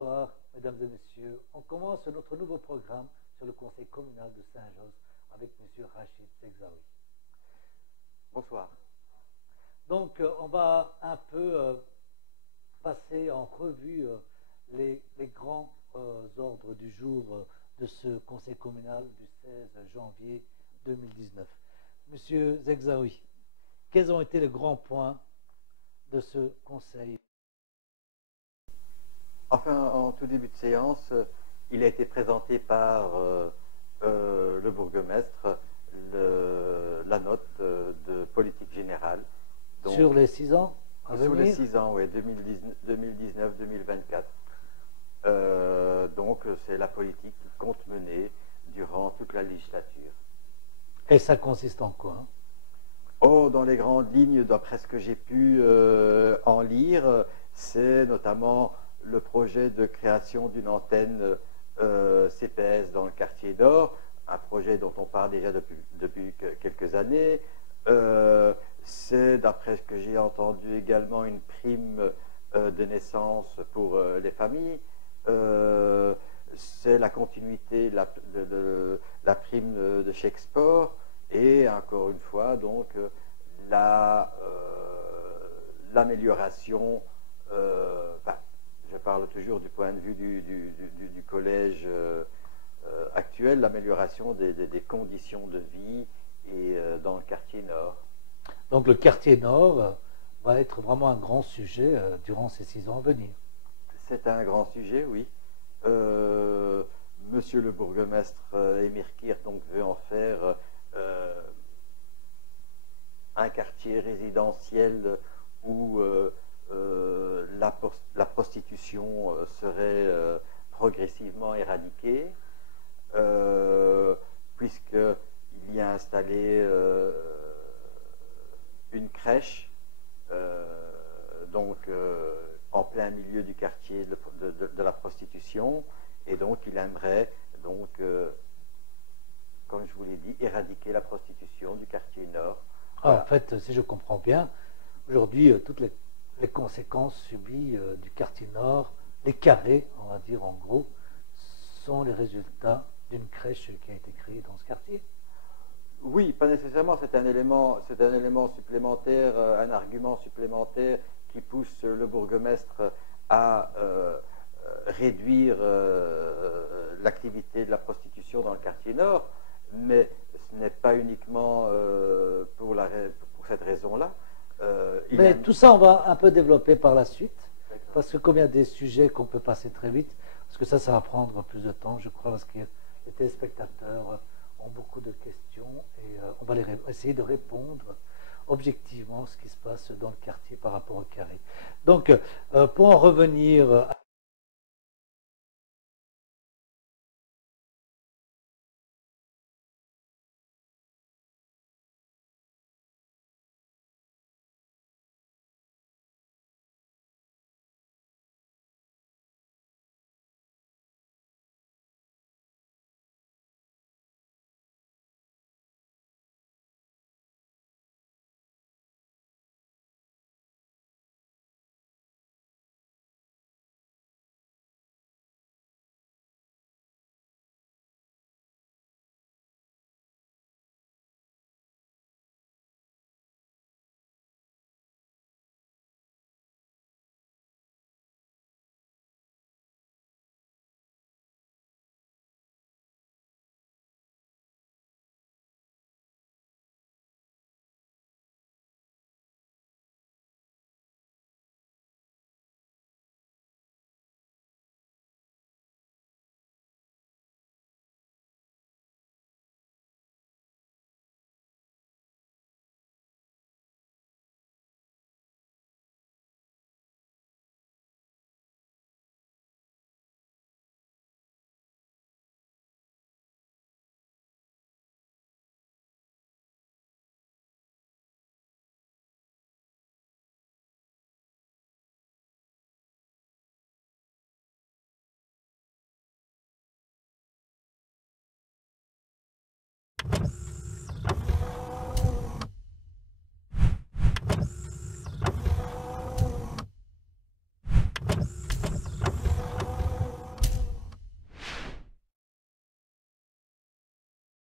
Bonsoir, mesdames et messieurs. On commence notre nouveau programme sur le conseil communal de Saint-Josse avec M. Rachid Zegzaoui. Bonsoir. Donc, on va un peu passer en revue les grands ordres du jour de ce conseil communal du 16 janvier 2019. Monsieur Zegzaoui, quels ont été les grands points de ce conseil? Enfin, en tout début de séance, il a été présenté par le bourgmestre la note de politique générale. Donc, sur les 6 ans à sur venir? Les 6 ans, oui, 2019-2024. Donc, c'est la politique qui compte mener durant toute la législature. Et ça consiste en quoi? Oh, dans les grandes lignes, d'après ce que j'ai pu en lire, c'est notamment le projet de création d'une antenne CPS dans le quartier Nord, un projet dont on parle déjà depuis quelques années. C'est, d'après ce que j'ai entendu également, une prime de naissance pour les familles. C'est la continuité de la prime de chèque sport. Et encore une fois, donc, l'amélioration, je parle toujours du point de vue du collège actuel, l'amélioration des conditions de vie et dans le quartier Nord. Donc le quartier Nord va être vraiment un grand sujet durant ces 6 ans à venir. C'est un grand sujet, oui. Monsieur le bourgmestre Emir Kir donc veut en faire un quartier résidentiel où la prostitution serait progressivement éradiquée, puisqu'il y a installé une crèche en plein milieu du quartier de la prostitution, et donc il aimerait donc comme je vous l'ai dit, éradiquer la prostitution du quartier Nord. Voilà. En fait, si je comprends bien, aujourd'hui, toutes les conséquences subies du quartier Nord, les carrés, on va dire en gros, sont les résultats d'une crèche qui a été créée dans ce quartier. Oui, pas nécessairement, c'est un élément supplémentaire, un argument supplémentaire qui pousse le bourgmestre à réduire l'activité de la prostitution dans le quartier Nord. Mais ce n'est pas uniquement pour cette raison-là. Mais tout ça, on va un peu développer par la suite, parce que comme il y a des sujets qu'on peut passer très vite, parce que ça va prendre plus de temps, je crois, parce que les téléspectateurs ont beaucoup de questions, et on va essayer de répondre objectivement à ce qui se passe dans le quartier par rapport au carré. Donc, pour en revenir